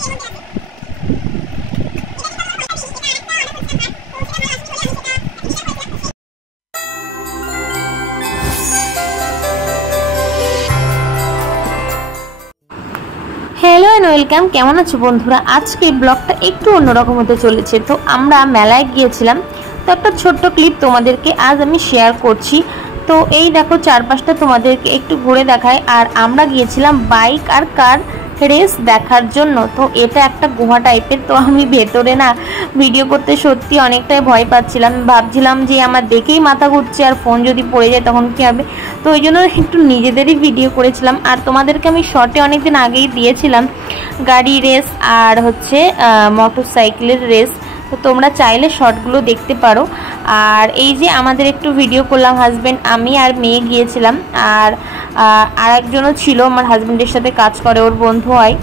Hello and welcome केमन आछो बंधुरा आज के ब्लगटा एकटू अन्यरकम होते चलेছে। तो आमरा मेलाय गिয়েছিলাম, तो एक छोट्ट क्लिप तोमादेरके आज आमी शेयर करছি। तो এই দেখো চারপাশটা তোমাদেরকে একটু ঘুরে দেখাই। আর আমরা গিয়েছিলাম বাইক আর কার রেস দেখার জন্য। তো এটা একটা গুহা টাইপের, তো আমি ভেতরে না ভিডিও করতে সত্যি অনেকটাই ভয় পাচ্ছিলাম। ভাবছিলাম যে আমার দেখেই মাথা ঘুরছে আর ফোন যদি পড়ে যায় তখন কী হবে। তো ওই জন্য একটু নিজেদেরই ভিডিও করেছিলাম। আর তোমাদেরকে আমি শর্টে অনেকদিন আগেই দিয়েছিলাম গাড়ি রেস আর হচ্ছে মোটরসাইকেলের রেস। তো তোমরা চাইলে শর্টগুলো দেখতে পারো। আর এই যে আমাদের একটু ভিডিও করলাম, হাজব্যান্ড আমি আর মেয়ে গিয়েছিলাম। আর আরেকজনও ছিল আমার হাজব্যান্ডের সাথে কাজ করে, ওর বন্ধু হয়।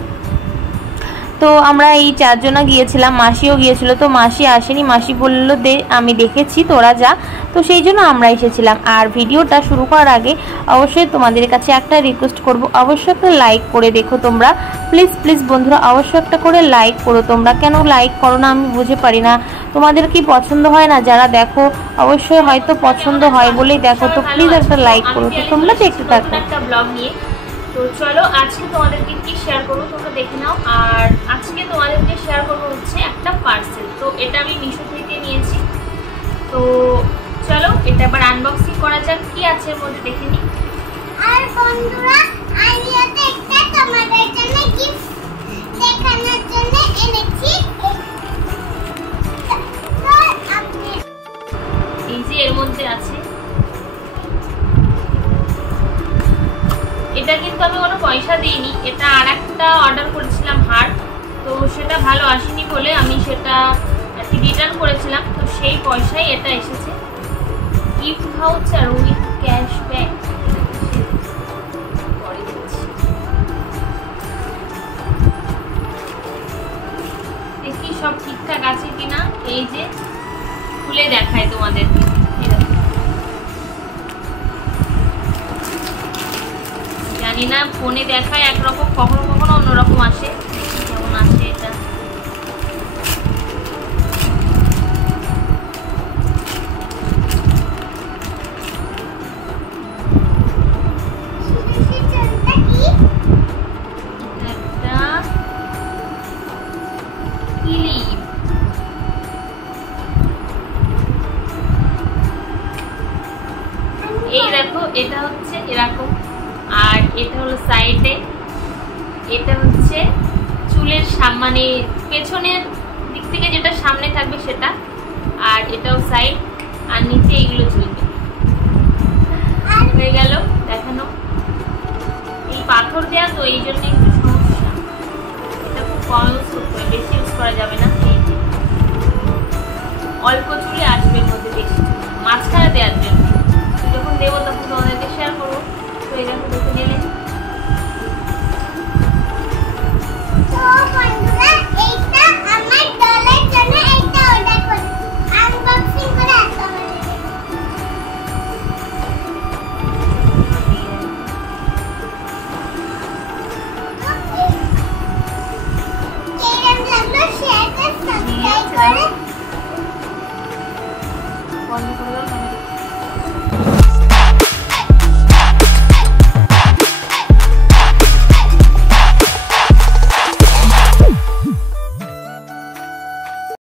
তো আমরা এই চারজনা গিয়েছিলাম, মাসিও গিয়েছিল। তো মাসি আসেনি, মাসি বললো দে আমি দেখেছি তোরা যা। তো সেই জন্য আমরা এসেছিলাম। আর ভিডিওটা শুরু করার আগে অবশ্যই তোমাদের কাছে একটা রিকোয়েস্ট করব, অবশ্যই একটা লাইক করে দেখো তোমরা, প্লিজ প্লিজ বন্ধুরা অবশ্যই একটা করে লাইক করো। তোমরা কেন লাইক করো না আমি বুঝে পারি না। তোমাদের কি পছন্দ হয় না? যারা দেখো অবশ্যই হয়তো পছন্দ হয় বলেই দেখো। তো প্লিজ একটা লাইক করো। তো তোমরা দেখতে থাকো একটা ব্লগ নিয়ে। তো চলো আজকে তোমাদেরকে কি শেয়ার করবো তোমরা দেখে নাও। আর আজকে তোমাদেরকে শেয়ার করবো হচ্ছে একটা পার্সেল। তো এটা আমি মিশো থেকে নিয়েছি। তো চলো এটা এবার আনবক্সিং করা যাক, কি আছে এর মধ্যে দেখে নিই। আর বন্ধুরা আমি একটা তোমাদের জন্য গিফট দেখানোর জন্য এনেছি। এই যে এর মধ্যে আছে, এটা কিন্তু আমি কোনো পয়সা দিইনি। এটা আর একটা অর্ডার করেছিলাম হার, তো সেটা ভালো আসেনি বলে আমি সেটা রিটার্ন করেছিলাম। তো সেই পয়সায় এটা এসেছে, গিফট ভাউচার উইথ ক্যাশব্যাক। দেখি সব ঠিকঠাক আছে কিনা। এই যে খুলে দেখায় তোমাদেরকে, জানি না ফোনে দেখায় একরকম, কখনো কখনো অন্যরকম আসে। কেমন আসে এটা। এই দেখো এটা হচ্ছে এরকম, আর এটা হলো সাইডে, এটা হচ্ছে চুলের মানে পেছনের দিক থেকে যেটা সামনে থাকবে সেটা, আর এটাও সাইড, আর নিচে এইগুলো ঝুলবে। হয়ে গেল দেখানো। এই পাথর দেয়া তো এই জন্য